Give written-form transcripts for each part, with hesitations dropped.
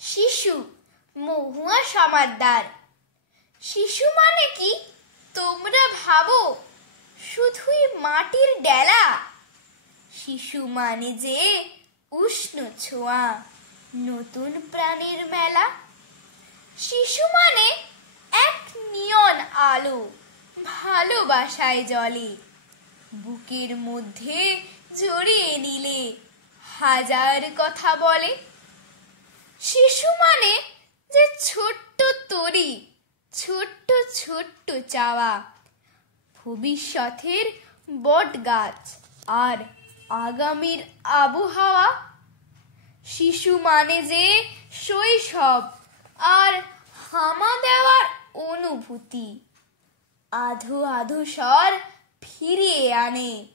শিশু মহুয়া সমাদ্দার। শিশু মানে কি তোমরা ভাবো শুধুই মাটির ডেলা? শিশু মানে যে উষ্ণ ছোঁয়া, নতুন প্রাণের মেলা। শিশু মানে এক নিয়ন আলো, ভালোবাসায় জ্বলে, বুকের মধ্যে জড়িয়ে নিলে হাজার কথা বলে। শিশু মানে যে ছোট্ট তরি, ছোট্ট ছোট্ট চাওয়া, ভবিষ্যতের বট গাছ আর আগামীর আবহাওয়া। শিশু মানে যে শৈশব আর হামা দেওয়ার অনুভূতি, আধো আধো স্বর ফিরিয়ে আনে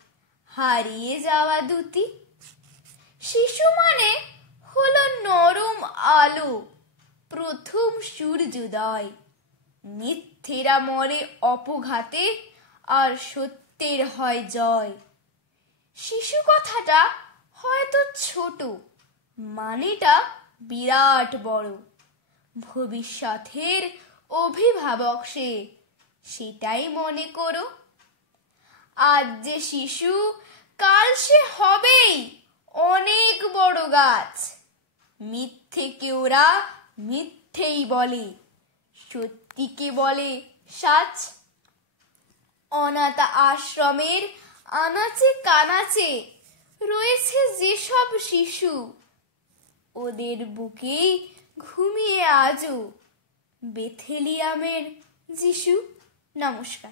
হারিয়ে যাওয়া দুটি। শিশু মানে হলো নরম আলো, প্রথম সূর্যোদয়, মিথ্যেরা মরে অপঘাতে আর সত্যের হয় জয়। শিশু কথাটা হয়তো ছোট, মানেটা বিরাট বড়, ভবিষ্যতের অভিভাবক সে, সেটাই মনে করো। আজ যে শিশু, কাল সে হবেই অনেক বড় গাছ। মিথ্যেকে ওরা মিথ্যেই বলে, সত্যিকে বলে সাচ। অনাথ আশ্রমের আনাচে কানাচে রয়েছে যেসব শিশু, ওদের বুকে ঘুমিয়ে আজও বেথেলিয়ামের যিশু। নমস্কার।